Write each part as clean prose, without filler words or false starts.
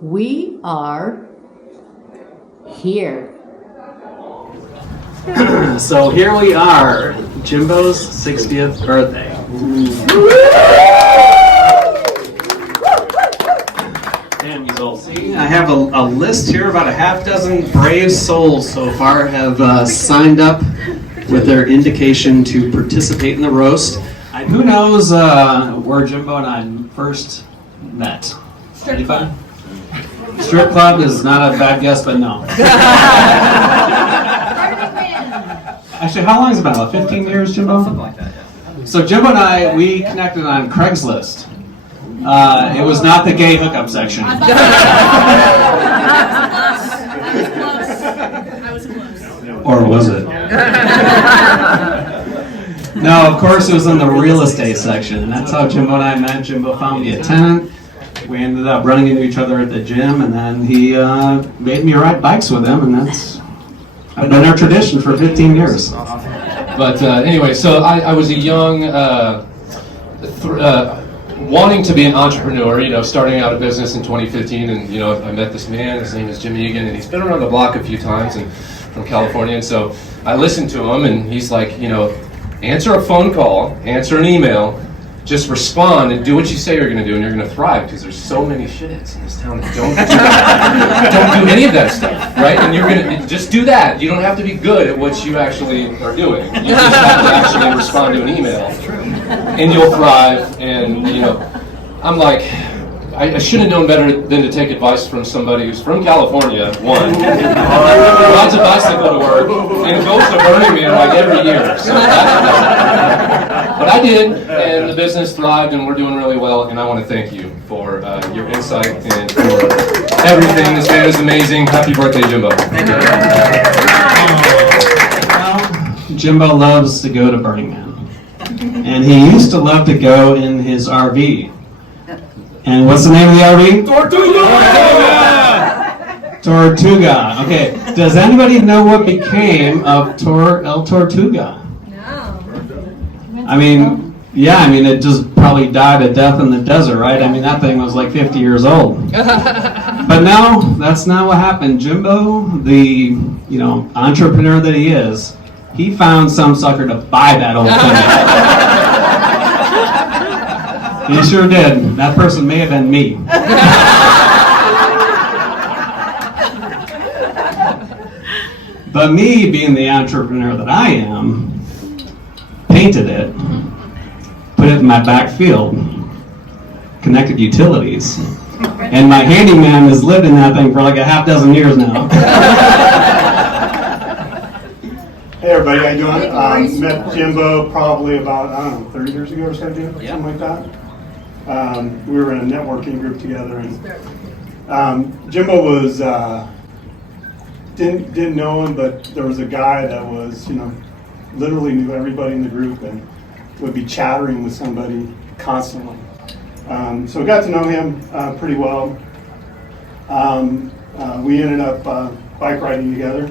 We are here. So here we are, Jimbo's 60th birthday. And you'll see, I have a list here, about a half dozen brave souls so far have signed up with their indication to participate in the roast. And who knows where Jimbo and I first met? Strip club. Strip club is not a bad guess, but no. Actually, how long has it been? About 15 years, Jimbo? Something like that, yeah. So Jimbo and I, we connected on Craigslist. It was not the gay hookup section. I was close. Or was it? No, of course it was in the real estate section. And that's how Jimbo and I met. Jimbo found me a tenant. We ended up running into each other at the gym, and then he made me ride bikes with him, and that's been our tradition for 15 years. But anyway, so I was a young, wanting to be an entrepreneur, starting out a business in 2015, and I met this man. His name is Jimmy Egan, and he's been around the block a few times, and from California. And so I listened to him, and he's like, answer a phone call, answer an email, just respond and do what you say you're going to do, and you're going to thrive, because there's so many shitheads in this town that don't do any of that stuff, right? And you're going to just do that. You don't have to be good at what you actually are doing. You just have to actually respond to an email, and you'll thrive. And I'm like, I should have known better than to take advice from somebody who's from California, one, rides a bicycle to work, and goes to Burning Man like every year. So but I did, and the business thrived, and we're doing really well, and I want to thank you for your insight and for everything. This man is amazing. Happy birthday, Jimbo. Well, Jimbo loves to go to Burning Man, and he used to love to go in his RV. And what's the name of the RV? Tortuga! Tortuga. Okay. Does anybody know what became of El Tortuga? No. I mean, it just probably died a death in the desert, right? I mean, that thing was like 50 years old. But no, that's not what happened. Jimbo, the entrepreneur that he is, he found some sucker to buy that old thing. He sure did. That person may have been me. But me, being the entrepreneur that I am, painted it, put it in my back field, connected utilities, and my handyman has lived in that thing for like a half dozen years now. Hey everybody, how you doing? Met Jimbo probably about, 30 years ago or something like that. We were in a networking group together, and Jimbo was didn't know him, but there was a guy that was literally knew everybody in the group and would be chattering with somebody constantly. So I got to know him pretty well. We ended up bike riding together.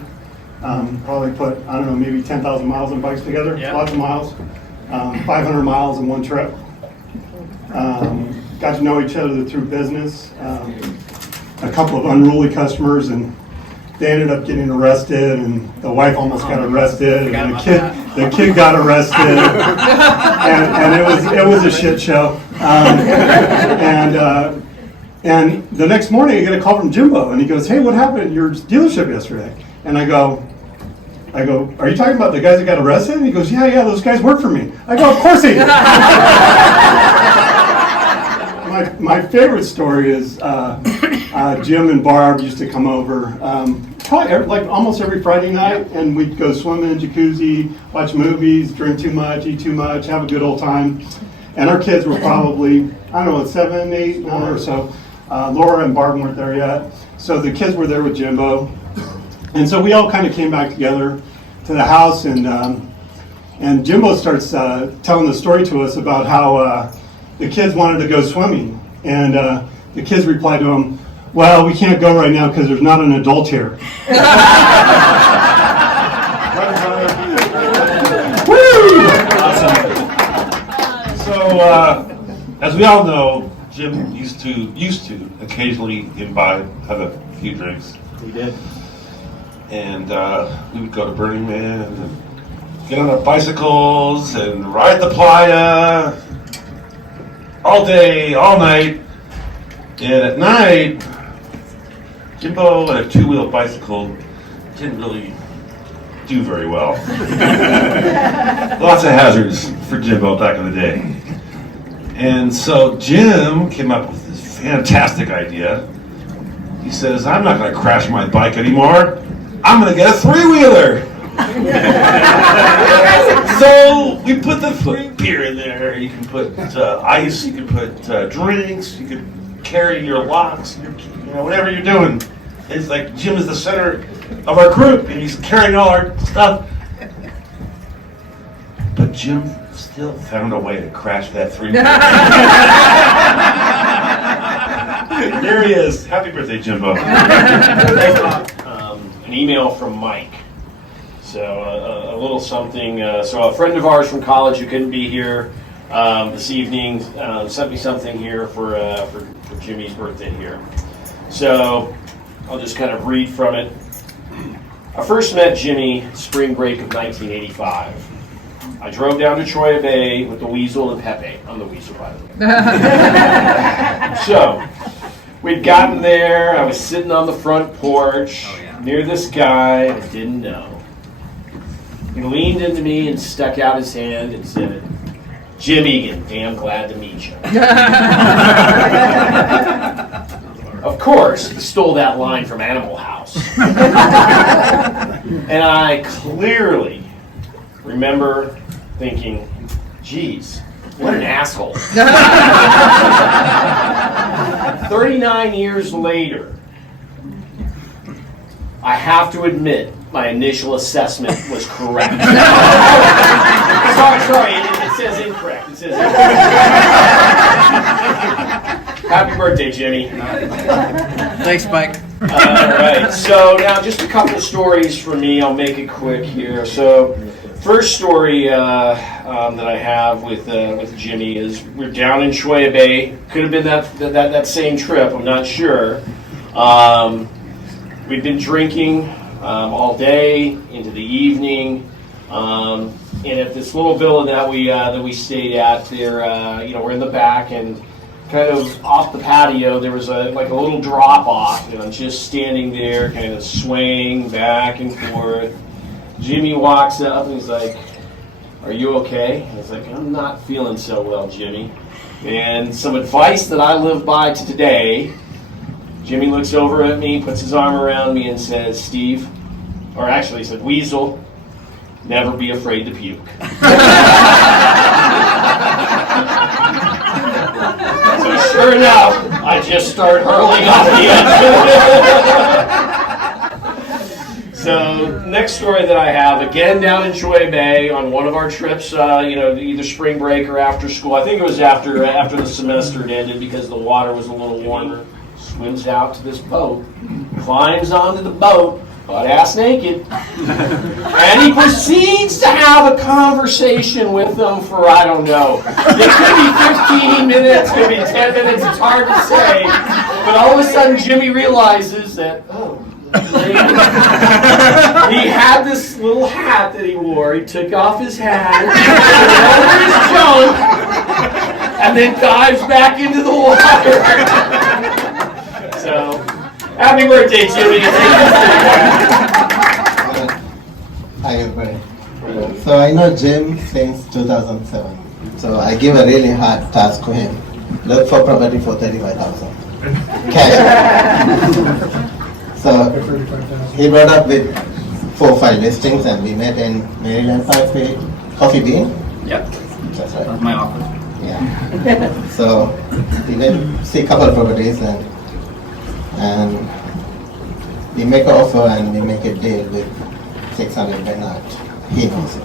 Probably put maybe 10,000 miles on bikes together. Yeah. Lots of miles. 500 miles in one trip. Got to know each other through business. A couple of unruly customers, and they ended up getting arrested, and the wife almost got arrested, and the kid got arrested, and it was a shit show. And the next morning I get a call from Jimbo, and he goes, "Hey, what happened at your dealership yesterday?" And I go, "Are you talking about the guys that got arrested?" And he goes, yeah, those guys work for me. I go, "Of course they do." My favorite story is Jim and Barb used to come over probably almost every Friday night, and we'd go swimming in jacuzzi, watch movies, drink too much, eat too much, have a good old time. And our kids were probably, 7, 8, 9 or so. Laura and Barb weren't there yet. So the kids were there with Jimbo. And so we all kind of came back together to the house, and Jimbo starts telling the story to us about how the kids wanted to go swimming. And the kids replied to him, "Well, we can't go right now because there's not an adult here." Woo! Awesome. So, as we all know, Jim used to occasionally imbibe, have a few drinks. He did. And we would go to Burning Man and get on our bicycles and ride the playa all day, all night. And at night, Jimbo and a two-wheel bicycle didn't really do very well. Lots of hazards for Jimbo back in the day. And so Jim came up with this fantastic idea. He says, I'm not going to crash my bike anymore. I'm going to get a three-wheeler. So we put the free beer in there. You can put ice, you can put drinks, you can carry your locks, whatever you're doing. It's like Jim is the center of our group, and he's carrying all our stuff. But Jim still found a way to crash that three-wheeler. There he is. Happy birthday, Jimbo. An email from Mike. So a little something. So a friend of ours from college who couldn't be here this evening sent me something here for Jimmy's birthday here. So I'll just kind of read from it. I first met Jimmy spring break of 1985. I drove down to Troy Bay with the Weasel and Pepe. I'm the Weasel, by the way. So we'd gotten there. I was sitting on the front porch near this guy I didn't know. He leaned into me and stuck out his hand and said, Jim Egan, damn glad to meet you. Of course, he stole that line from Animal House. And I clearly remember thinking, geez, what an asshole. 39 years later, I have to admit, my initial assessment was correct. Sorry, it says incorrect. It says incorrect. Happy birthday, Jimmy. Thanks, Mike. All right, so now just a couple stories for me. I'll make it quick here. So, first story that I have with Jimmy is we're down in Shoya Bay. Could have been that same trip. I'm not sure. We've been drinking all day into the evening, and at this little villa that we stayed at, there, we're in the back, and kind of off the patio, there was a little drop off, and I'm just standing there, kind of swaying back and forth. Jimmy walks up and he's like, "Are you okay?" And I was like, "I'm not feeling so well, Jimmy." And some advice that I live by to today. Jimmy looks over at me, puts his arm around me, and says, "Steve," or actually he said, "Weasel, never be afraid to puke." So sure enough, I just start hurling off the edge. So next story that I have, again down in Troy Bay on one of our trips, either spring break or after school. I think it was after the semester had ended because the water was a little warmer. Swims out to this boat, climbs onto the boat, butt-ass naked, and he proceeds to have a conversation with them for, I don't know, it could be 15 minutes, could be 10 minutes, it's hard to say, but all of a sudden Jimmy realizes that, he had this little hat that he wore. He took off his hat, over his junk, and then dives back into the water. So, happy birthday, Jimmy. Hi, everybody. So I know Jim since 2007. So I give a really hard task to him. Look for property for 35,000 cash. So he brought up with 4 or 5 listings, and we met in Maryland Parkway, Coffee Bean. Yep. That's right. That's my office. Yeah. So we went see a couple of properties, and we make an offer and we make a deal with 600 per night. He knows it.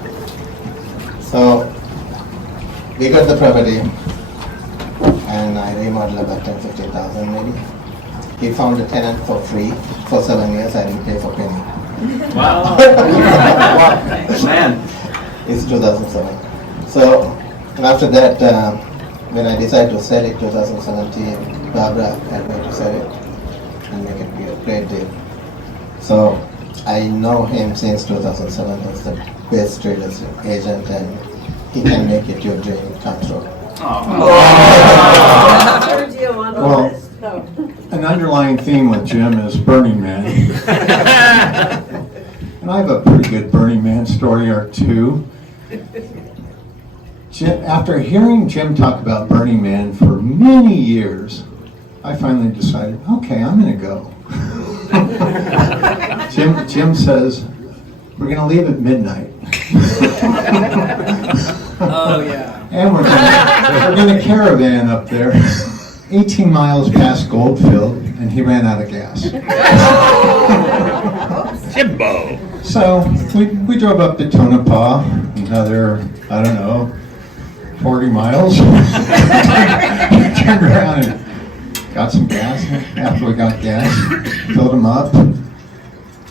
So we got the property, and I remodeled about 10,000-15,000 maybe. He found a tenant for free for 7 years. I didn't pay for penny. Wow. Man. It's 2007. So, and after that, when I decided to sell it 2017, Barbara helped me to sell it and make it be a great deal. So I know him since 2007 as the best trader agent, and he can make it your dream come true. Well, an underlying theme with Jim is Burning Man. And I have a pretty good Burning Man story or two. After hearing Jim talk about Burning Man for many years, I finally decided, okay, I'm going to go. Jim says, we're going to leave at midnight. Oh, yeah. And we're going to caravan up there, 18 miles past Goldfield, and he ran out of gas. Jimbo. So we drove up to Tonopah, another, I don't know, 40 miles. Turned around and got some gas. After we got gas, filled them up,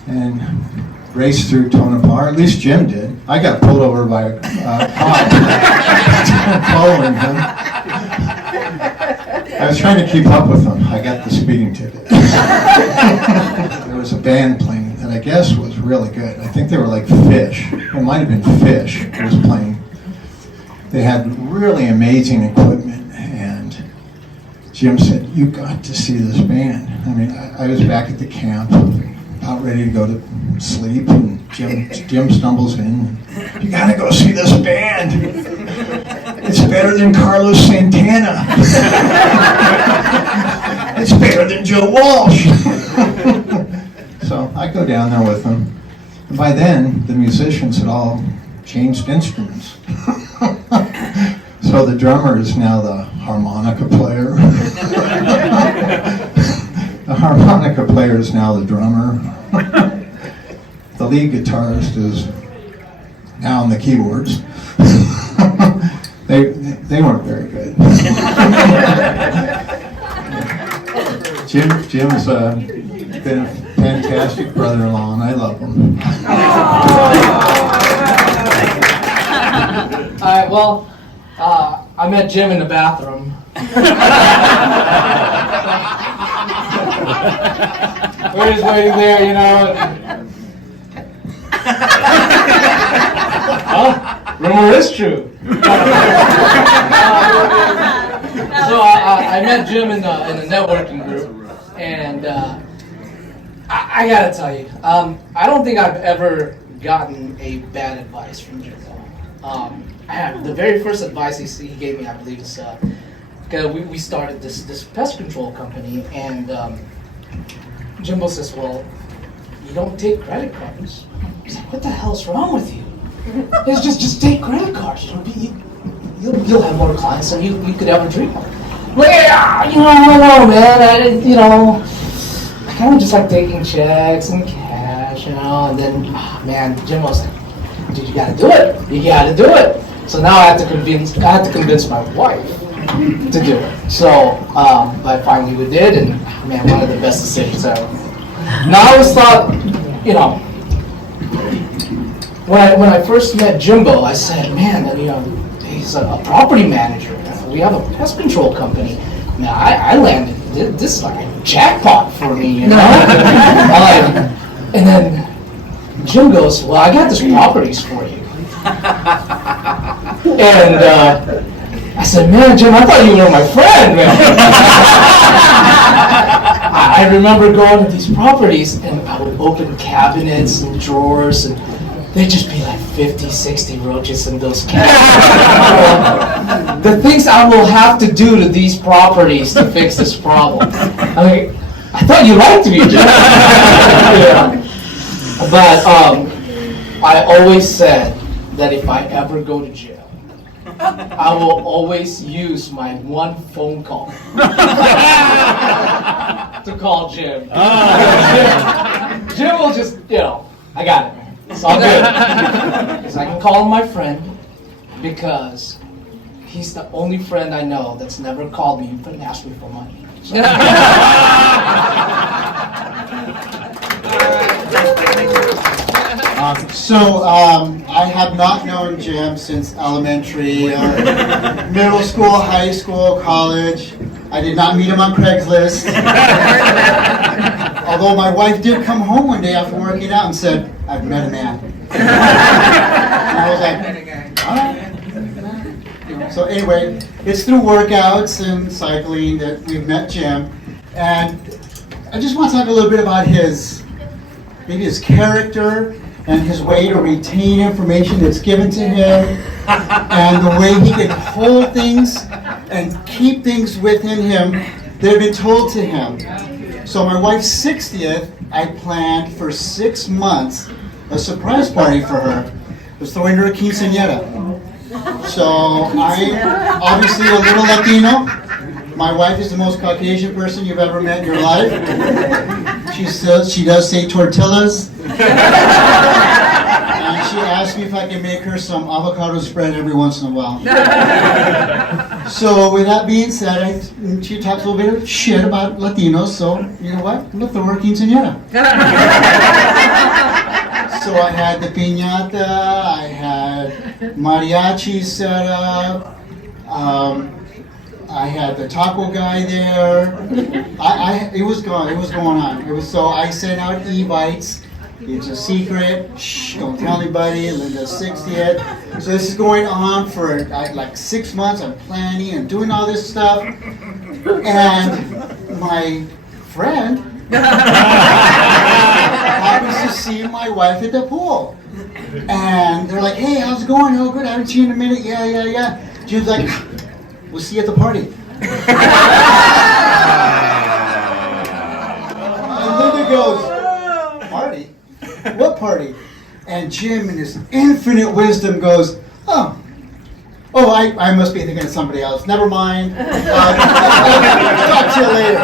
and raced through Tonopah, or at least Jim did. I got pulled over by a cop following him. I was trying to keep up with him. I got the speeding ticket. There was a band playing that I guess was really good. I think they were like Fish. It might have been Fish that was playing. They had really amazing equipment, and Jim said, "You got to see this band." I mean, I was back at the camp, about ready to go to sleep, and Jim stumbles in. "You gotta go see this band. It's better than Carlos Santana. It's better than Joe Walsh." So I go down there with him. And by then, the musicians had all changed instruments. So the drummer is now the harmonica player. The harmonica player is now the drummer. The lead guitarist is now on the keyboards. They weren't very good. Jim's been a fantastic brother-in-law, and I love him. All right, well, I met Jim in the bathroom. We're just waiting there, you know. Well, rumor is true. So I met Jim in the networking group, and I gotta tell you, I don't think I've ever gotten a bad advice from Jim. I have the very first advice he gave me, I believe, is we started this pest control company, and Jimbo says, "Well, you don't take credit cards." I was like, "What the hell's wrong with you?" It's just take credit cards. You'll have more clients than you could ever dream of. Well, yeah, I don't know, man. I kind of just like taking checks and cash, and then, man, Jim was like, "Dude, you gotta do it. You gotta do it." So now I had to convince my wife to do it. So I finally we did, and man, one of the best decisions ever. Now I always thought, when I first met Jimbo, I said, "Man, he's a property manager. We have a pest control company." Now I landed. This is like a jackpot for me, and then Jim goes, "Well, I got these properties for you." And I said, "Man, Jim, I thought you were my friend, man." I remember going to these properties, and I would open cabinets and drawers, and there'd just be like 50, 60 roaches in those cabinets. The things I will have to do to these properties to fix this problem. I thought you liked me, Jim. Yeah. But I always said that if I ever go to jail, I will always use my one phone call to call Jim. Jim will just, I got it, man. It's all good. Because I can call him my friend, because he's the only friend I know that's never called me and asked me for money. So. So I have not known Jim since elementary, middle school, high school, college. I did not meet him on Craigslist. Although my wife did come home one day after working out and said, "I've met a man." And I was like, all right. So anyway, it's through workouts and cycling that we've met Jim. And I just want to talk a little bit about maybe his character and his way to retain information that's given to him, and the way he can hold things and keep things within him that have been told to him. So my wife's 60th, I planned for 6 months a surprise party for her. I was throwing her a quinceañera. So I'm obviously a little Latino. My wife is the most Caucasian person you've ever met in your life. She does say tortillas. And she asked me if I can make her some avocado spread every once in a while. So with that being said, she talks a little bit of shit about Latinos, so you know what? I'm going to throw her quinceañera. So I had the piñata, I had mariachi set up, I had the taco guy there. It was going on. So I sent out e-bites. It's a secret. Shh, don't tell anybody. Linda's 60th. So this is going on for like 6 months. I'm planning and doing all this stuff. And my friend happens to see my wife at the pool. And they're like, "Hey, how's it going? Oh, good. I haven't seen you in a minute." Yeah. Jim's like, "We'll see you at the party." And Linda goes, "Party? What party?" And Jim, in his infinite wisdom, goes, Oh, I must be thinking of somebody else. Never mind. Talk to you later."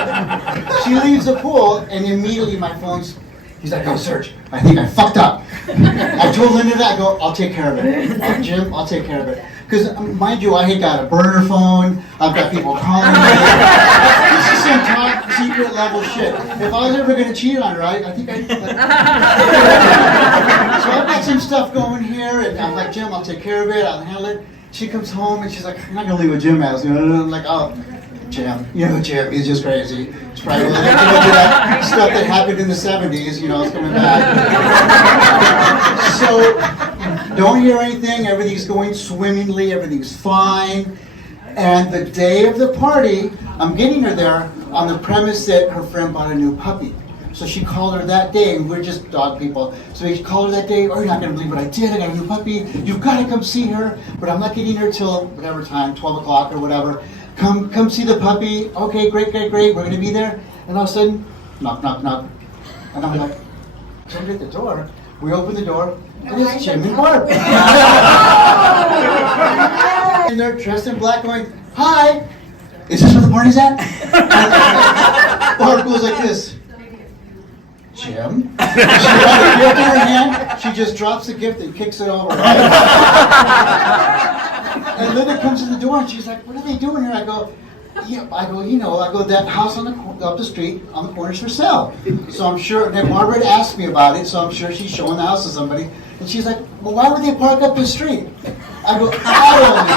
She leaves the pool, and immediately my phone's. He's like, "Oh, Serge, I think I fucked up." I told Linda that. I go, "I'll take care of it." Jim, I'll take care of it. Because, mind you, I ain't got a burner phone. I've got people calling me. This is some top secret level shit. If I was ever going to cheat on her, I think I'd... So I've got some stuff going here, and I'm like, "Jim, I'll take care of it. I'll handle it." She comes home, and she's like, "I'm not going to leave with Jim as." I'm like, "Oh, Jim. Jim, he's just crazy. It's probably like, that stuff that happened in the 70s, it's coming back." So, don't hear anything. Everything's going swimmingly. Everything's fine. And the day of the party, I'm getting her there on the premise that her friend bought a new puppy. So she called her that day, and we're just dog people. So he called her that day. "Oh, you're not going to believe what I did. I got a new puppy. You've got to come see her. But I'm not getting her till whatever time, 12 o'clock or whatever. Come see the puppy." "Okay, great. We're going to be there." And all of a sudden, knock. And I'm like, come at the door. We open the door, and it's Jim and Barb. And they're dressed in black going, "Hi, is this where the party's at?" Barb goes like this. "Jim?" She has a gift in her hand. She just drops the gift and kicks it over. And Linda comes in the door and she's like, "What are they doing here?" I go, that house up the street on the corner's for sale. So I'm sure, and Margaret asked me about it, so I'm sure she's showing the house to somebody. And she's like, "Well, why would they park up the street?" I go, "I don't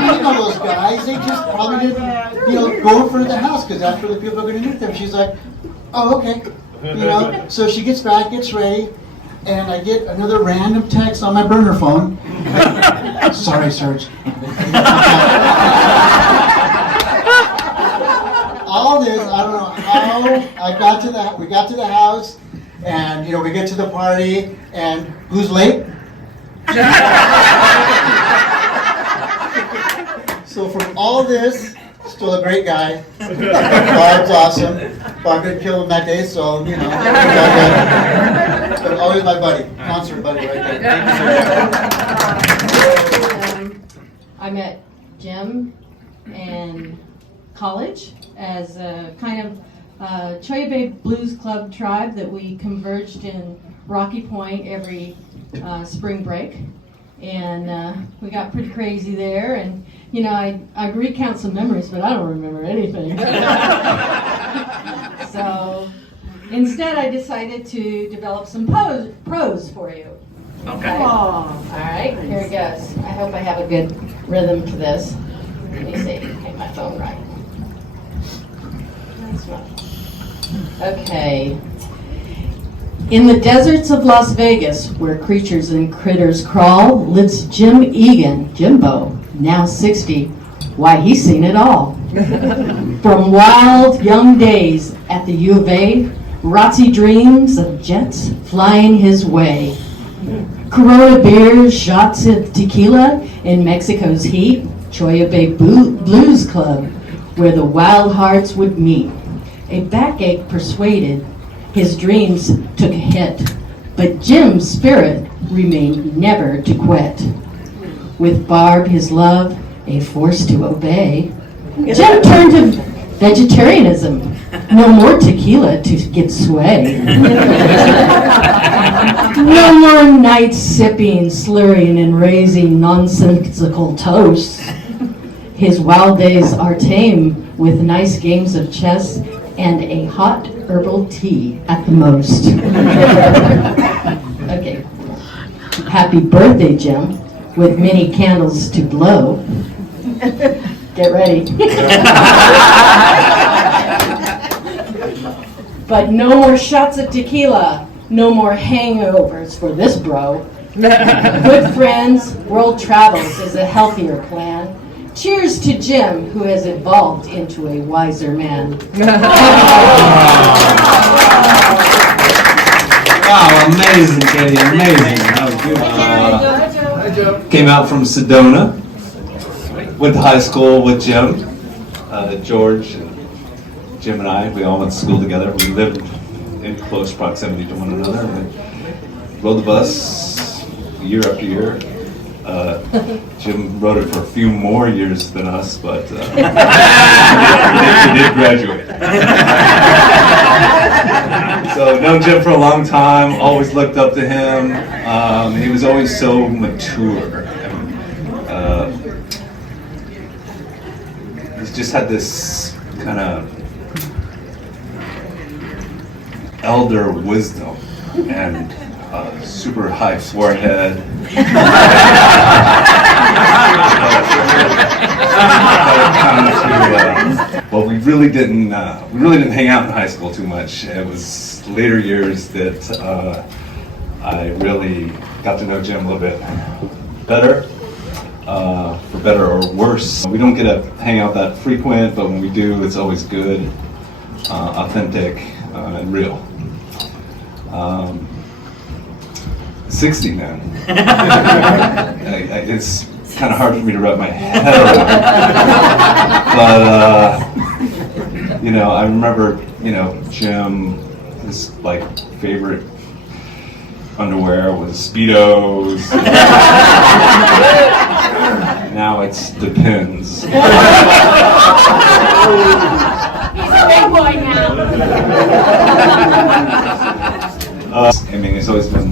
know. You know those guys, they just probably didn't, go in front of the house because that's where the people are going to meet them." She's like, "Oh, okay." So she gets back, gets ready, and I get another random text on my burner phone. "Sorry, Serge." All this, I don't know how we got to the house, and we get to the party, and who's late? So from all this, still a great guy. Barb's awesome. Barb didn't kill him that day, so but always my buddy, concert buddy right there. I met Jim in college as a kind of Choya Bay Blues Club tribe that we converged in Rocky Point every spring break. And we got pretty crazy there. And, I recount some memories, but I don't remember anything. So, Instead, I decided to develop some prose for you. Okay. All right, here it goes. I hope I have a good rhythm to this. Let me see, get my phone right. That's not. Okay. In the deserts of Las Vegas, where creatures and critters crawl, lives Jim Egan, Jimbo, now 60. Why, he's seen it all. From wild young days at the U of A, Rotsy dreams of jets flying his way. Corona beers, shots of tequila in Mexico's heat, Choya Bay Blues Club, where the wild hearts would meet. A backache persuaded, his dreams took a hit, but Jim's spirit remained never to quit. With Barb, his love, a force to obey, Jim turned to vegetarianism. No more tequila to give sway. No more nights sipping, slurring, and raising nonsensical toasts. His wild days are tame with nice games of chess and a hot herbal tea at the most. Okay. Happy birthday, Jim, with many candles to blow. Get ready. But no more shots of tequila, no more hangovers for this bro. Good friends, world travels is a healthier plan. Cheers to Jim, who has evolved into a wiser man. Wow, amazing, Katie, amazing. That was good. Came out from Sedona. Went to high school with Jim, George, and Jim and I. We all went to school together. We lived in close proximity to one another. We rode the bus year after year. Jim rode it for a few more years than us, but he did graduate. So known Jim for a long time, always looked up to him. He was always so mature. He's just had this kind of elder wisdom and super high forehead. Well, we really didn't hang out in high school too much. It was later years that I really got to know Jim a little bit better, for better or worse. We don't get to hang out that frequent, but when we do, it's always good, authentic, and real. 60, man. It's kind of hard for me to wrap my head around. But, I remember, Jim, his, favorite underwear was Speedos. Now it's Depends. He's a big boy now. He's always been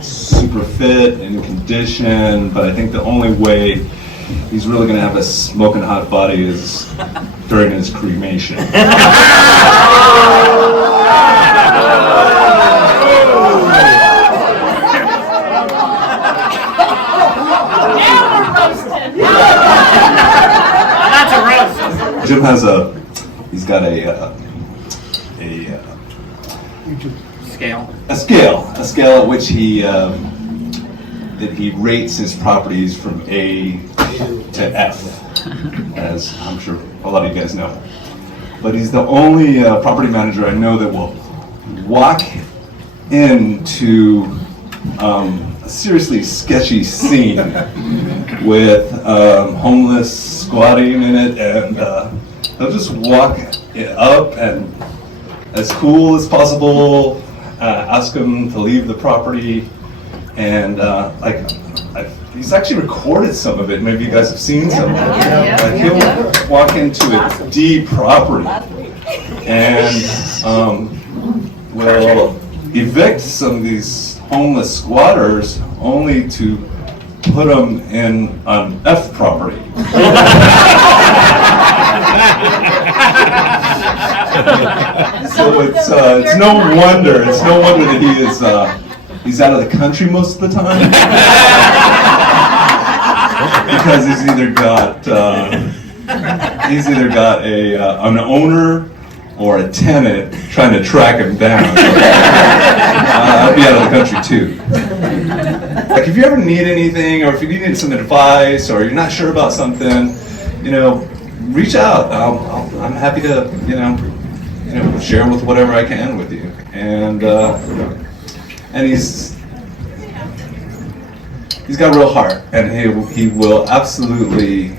super fit and in condition, but I think the only way he's really going to have a smoking hot body is during his cremation. Jim has he's got a scale at which he rates his properties from A to F, as I'm sure a lot of you guys know. But he's the only property manager I know that will walk into a seriously sketchy scene with homeless squatting in it, and they'll just walk up and, as cool as possible, ask him to leave the property, and he's actually recorded some of it. Maybe you guys have seen some of it. He'll walk into a D property and will evict some of these homeless squatters only to put them in an F property. So So it's no wonder that he is he's out of the country most of the time because he's either got an owner or a tenant trying to track him down. I'd be out of the country too. Like if you ever need anything, or if you need some advice, or you're not sure about something, reach out. I'm happy to share with whatever I can with you. And he's got a real heart, and he will absolutely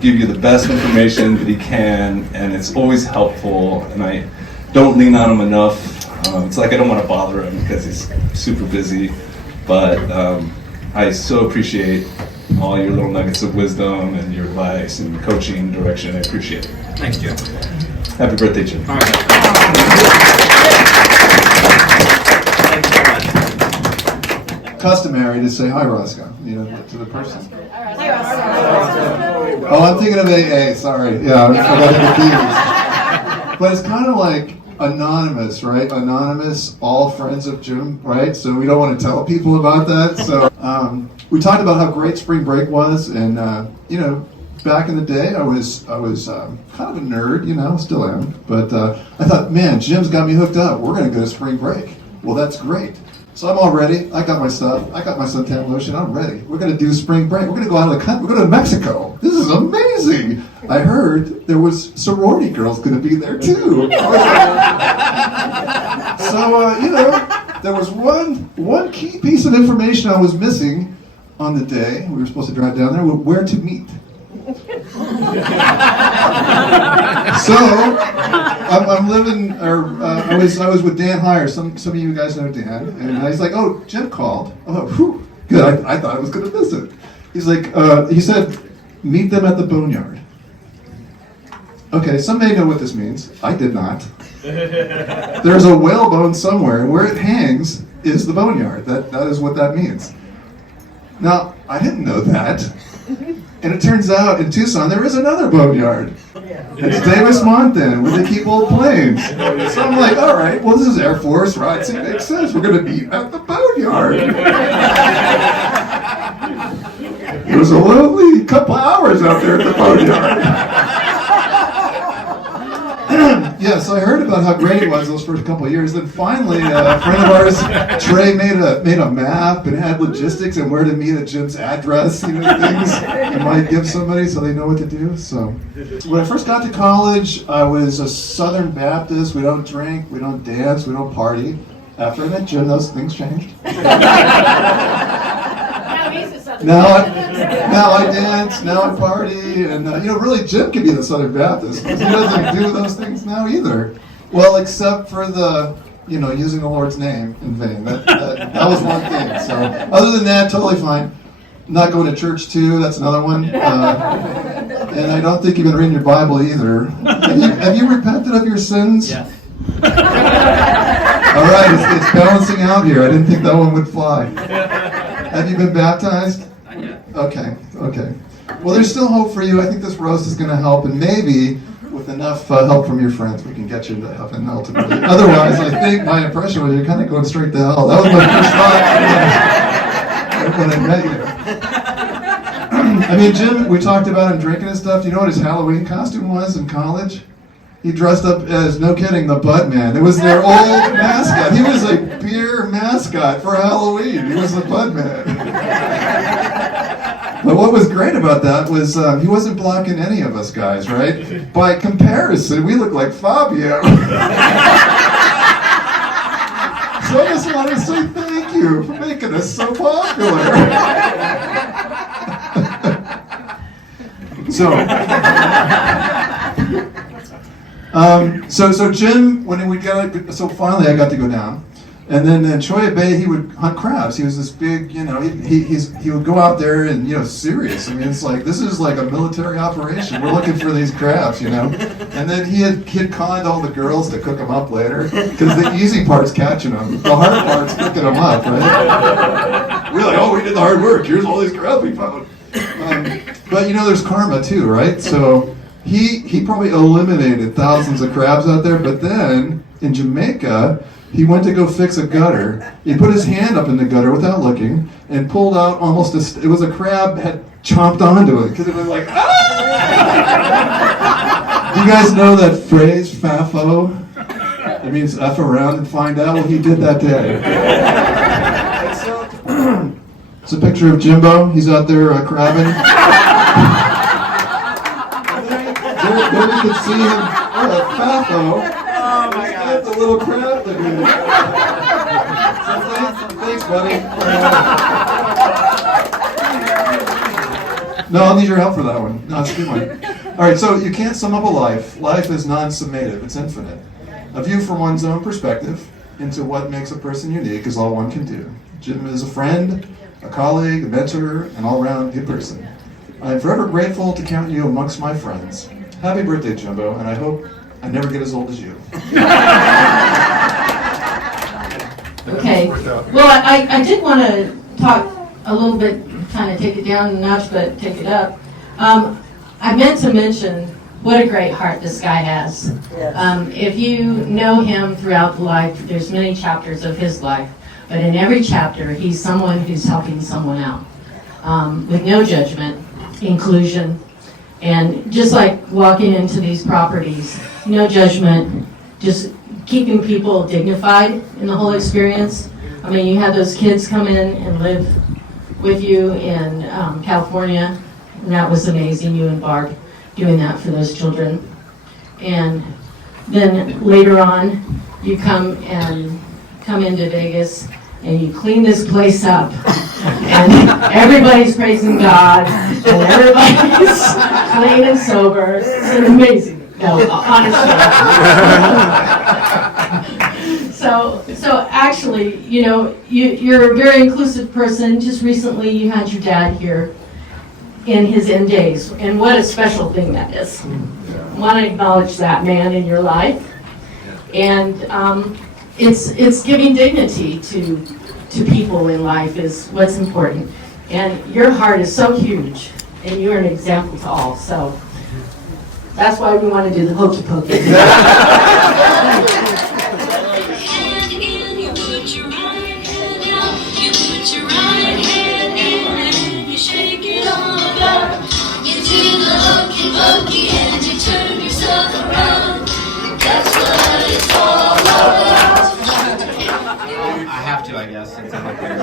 give you the best information that he can, and it's always helpful, and I don't lean on him enough. It's like I don't want to bother him because he's super busy, but I so appreciate all your little nuggets of wisdom and your advice and coaching direction. I appreciate it. Thanks, Jim. Happy birthday, Jim. All right. Customary to say hi, Roscoe, to the person. Oh, I'm thinking of AA, sorry. Yeah, I got confused. But it's kind of like anonymous, right? Anonymous, all friends of Jim, right? So we don't want to tell people about that. So we talked about how great spring break was, and back in the day, I was kind of a nerd, still am. But I thought, man, Jim's got me hooked up. We're going to go to spring break. Well, that's great. So I'm all ready. I got my stuff. I got my suntan lotion. I'm ready. We're going to do spring break. We're going to go out of the country. We're going to Mexico. This is amazing. I heard there was sorority girls going to be there too. So, there was one key piece of information I was missing on the day. We were supposed to drive down there. Where to meet. So I'm living, I was with Dan Heyer. Some of you guys know Dan, and he's like, "Oh, Jim called. Oh, whew, good. I thought I was going to visit." He's like, he said, "Meet them at the boneyard." Okay, some may know what this means. I did not. There's a whalebone somewhere, and where it hangs is the boneyard. That is what that means. Now, I didn't know that. And it turns out in Tucson there is another boneyard. It's Davis Monthan, where they keep old planes. So I'm like, all right, well, this is Air Force, right? So it makes sense. We're going to meet at the boneyard. It was a lonely couple hours out there at the boneyard. Yeah, so I heard about how great it was those first couple of years. Then finally, a friend of ours, Trey, made a map and had logistics and where to meet at Jim's address, things you might give somebody so they know what to do. So when I first got to college, I was a Southern Baptist. We don't drink, we don't dance, we don't party. After I met Jim, those things changed. Now I dance, now I party, and really Jim can be the Southern Baptist because he doesn't do those things now either. Well, except for the, using the Lord's name in vain. That was one thing. So other than that, totally fine. Not going to church too, that's another one. And I don't think you've been reading your Bible either. Have you repented of your sins? Yes. All right, it's balancing out here. I didn't think that one would fly. Have you been baptized? Not yet. Okay. Well, there's still hope for you. I think this roast is going to help, and maybe with enough help from your friends, we can get you to heaven ultimately. Otherwise, I think my impression was you're kind of going straight to hell. That was my first thought when I met you. I mean, Jim, we talked about him drinking and stuff. Do you know what his Halloween costume was in college? He dressed up as, no kidding, the Budman. It was their old mascot. He was a beer mascot for Halloween. He was the Budman. But what was great about that was he wasn't blocking any of us guys, right? By comparison, we look like Fabio. So I just wanted to say thank you for making us so popular. So Jim, when we got, so finally I got to go down, and then in Choya Bay he would hunt crabs. He was this big, he would go out there and serious. I mean, it's like this is like a military operation. We're looking for these crabs, And then he had conned all the girls to cook them up later because the easy part's catching them, the hard part's cooking them up, right? We're like, oh, we did the hard work. Here's all these crabs we found. But there's karma too, right? So he probably eliminated thousands of crabs out there, but then in Jamaica, he went to go fix a gutter. He put his hand up in the gutter without looking and pulled out almost it was a crab had chomped onto it because it was like, ah! Do you guys know that phrase, FAFO? It means F around and find out. Well, he did that day. It's a picture of Jimbo. He's out there crabbing. There we can see him. FAFO. Oh my God! The little crab lagoon. Thanks, buddy. No, I'll need your help for that one. No, it's a good one. All right, so you can't sum up a life. Life is non-summative. It's infinite. A view from one's own perspective into what makes a person unique is all one can do. Jim is a friend, a colleague, a mentor, an all-around good person. I am forever grateful to count you amongst my friends. Happy birthday, Jimbo, and I hope I never get as old as you. Okay. Well, I did want to talk a little bit, kind of take it down a notch, but take it up. I meant to mention what a great heart this guy has. If you know him throughout the life, there's many chapters of his life, but in every chapter, he's someone who's helping someone out with no judgment, inclusion, and just like walking into these properties, no judgment, just keeping people dignified in the whole experience. I mean, you had those kids come in and live with you in California, and that was amazing, you and Barb doing that for those children. And then later on, you come into Vegas and you clean this place up, and everybody's praising God, and everybody's clean and sober. It's amazing. No, honestly. So actually, you know, you're a very inclusive person. Just recently, you had your dad here in his end days, and what a special thing that is. I want to acknowledge that man in your life, and it's giving dignity to people in life is what's important. And your heart is so huge, and you're an example to all. So that's why we want to do the hokey pokey. I guess. Since I'm up here.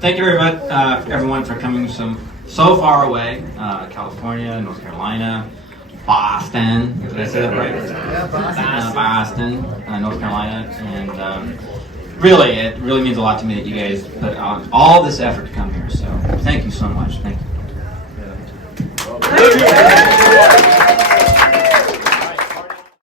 Thank you very much, everyone, for coming so far away. California, North Carolina, Boston. Did I say that right? Yeah, Boston, North Carolina, and really, it really means a lot to me that you guys put on all this effort to come here. So, thank you so much. Thank you.